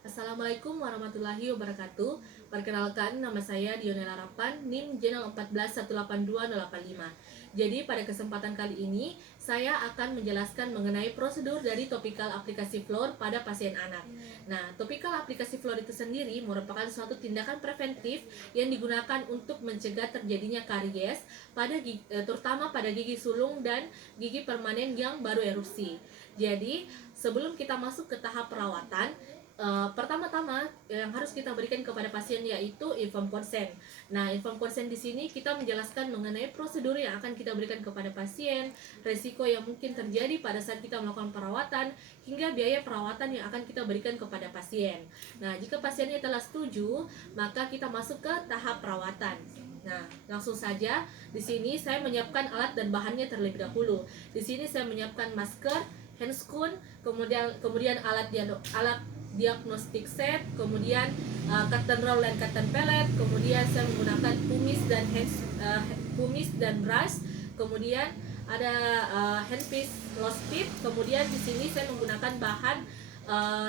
Assalamualaikum warahmatullahi wabarakatuh. Perkenalkan, nama saya Dionela Rapan, NIM Jenal 1418285. Jadi pada kesempatan kali ini saya akan menjelaskan mengenai prosedur dari topikal aplikasi fluor pada pasien anak. Nah, topikal aplikasi fluor itu sendiri merupakan suatu tindakan preventif yang digunakan untuk mencegah terjadinya karies pada terutama pada gigi sulung dan gigi permanen yang baru erupsi. Jadi, sebelum kita masuk ke tahap perawatan, pertama-tama yang harus kita berikan kepada pasien yaitu informed consent. Nah, informed consent di sini kita menjelaskan mengenai prosedur yang akan kita berikan kepada pasien, resiko yang mungkin terjadi pada saat kita melakukan perawatan, hingga biaya perawatan yang akan kita berikan kepada pasien. Nah, jika pasiennya telah setuju, maka kita masuk ke tahap perawatan. Nah, langsung saja di sini saya menyiapkan alat dan bahannya terlebih dahulu. Di sini saya menyiapkan masker, handscoon, kemudian alat diagnostik set, kemudian cotton roll dan cotton pellet, kemudian saya menggunakan kumis dan brush, kemudian ada handpiece low speed, kemudian di sini saya menggunakan bahan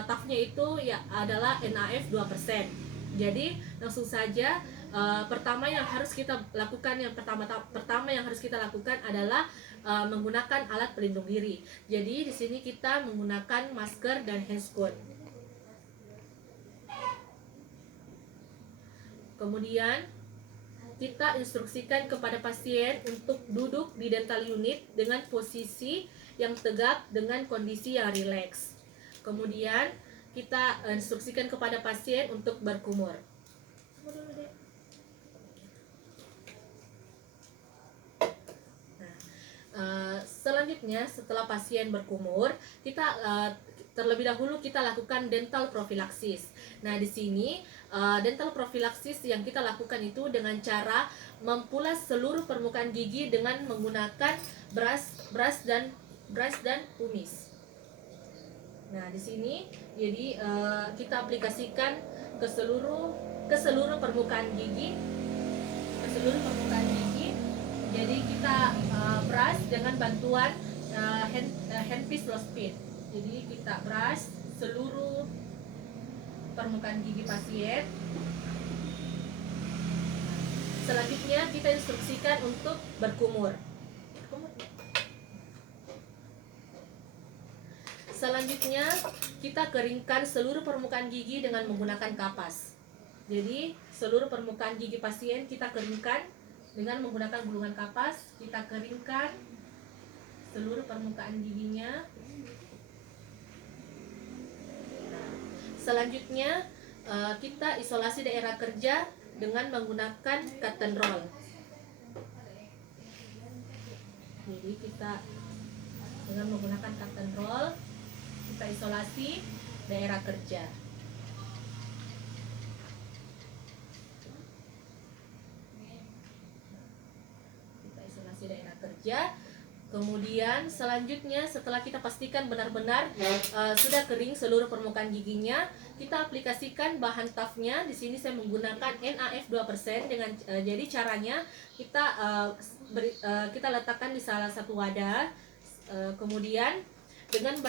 tafnya itu ya adalah NaF 2%. Jadi langsung saja pertama yang harus kita lakukan pertama yang harus kita lakukan adalah menggunakan alat pelindung diri. Jadi di sini kita menggunakan masker dan handscoon. Kemudian kita instruksikan kepada pasien untuk duduk di dental unit dengan posisi yang tegak dengan kondisi yang rileks. Kemudian kita instruksikan kepada pasien untuk berkumur. Selanjutnya setelah pasien berkumur, kita terlebih dahulu kita lakukan dental prophylaxis. Nah, di sini dental prophylaxis yang kita lakukan itu dengan cara mempulas seluruh permukaan gigi dengan menggunakan brush dan kumis. Nah, di sini jadi kita aplikasikan ke seluruh permukaan gigi, Jadi kita brush dengan bantuan handpiece low speed. Jadi kita brush seluruh permukaan gigi pasien. Selanjutnya kita instruksikan untuk berkumur. Selanjutnya kita keringkan seluruh permukaan gigi dengan menggunakan kapas. Jadi seluruh permukaan gigi pasien kita keringkan dengan menggunakan gulungan kapas. Kita keringkan seluruh permukaan giginya. Selanjutnya kita isolasi daerah kerja dengan menggunakan cotton roll. Jadi kita dengan menggunakan cotton roll kita isolasi daerah kerja. Daerah kerja. Kemudian selanjutnya setelah kita pastikan benar-benar sudah kering seluruh permukaan giginya, kita aplikasikan bahan tafnya. Di sini saya menggunakan NaF 2% dengan jadi caranya kita letakkan di salah satu wadah. Kemudian dengan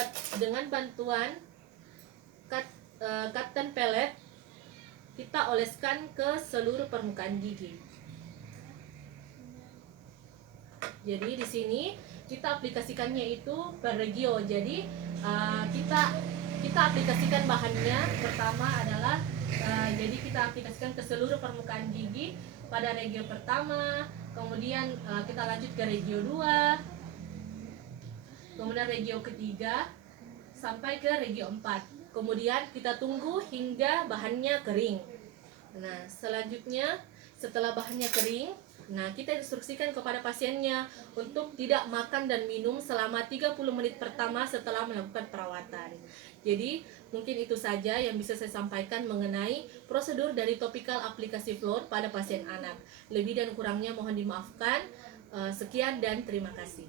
bantuan cotton pellet kita oleskan ke seluruh permukaan gigi. Jadi di sini kita aplikasikannya itu per regio. Jadi kita aplikasikan bahannya pertama adalah jadi kita aplikasikan ke seluruh permukaan gigi pada regio pertama, kemudian kita lanjut ke regio 2, kemudian regio ketiga sampai ke regio 4. Kemudian kita tunggu hingga bahannya kering. Nah, selanjutnya setelah bahannya kering, kita instruksikan kepada pasiennya untuk tidak makan dan minum selama 30 menit pertama setelah melakukan perawatan. Jadi, mungkin itu saja yang bisa saya sampaikan mengenai prosedur dari topikal aplikasi fluor pada pasien anak. Lebih dan kurangnya mohon dimaafkan. Sekian dan terima kasih.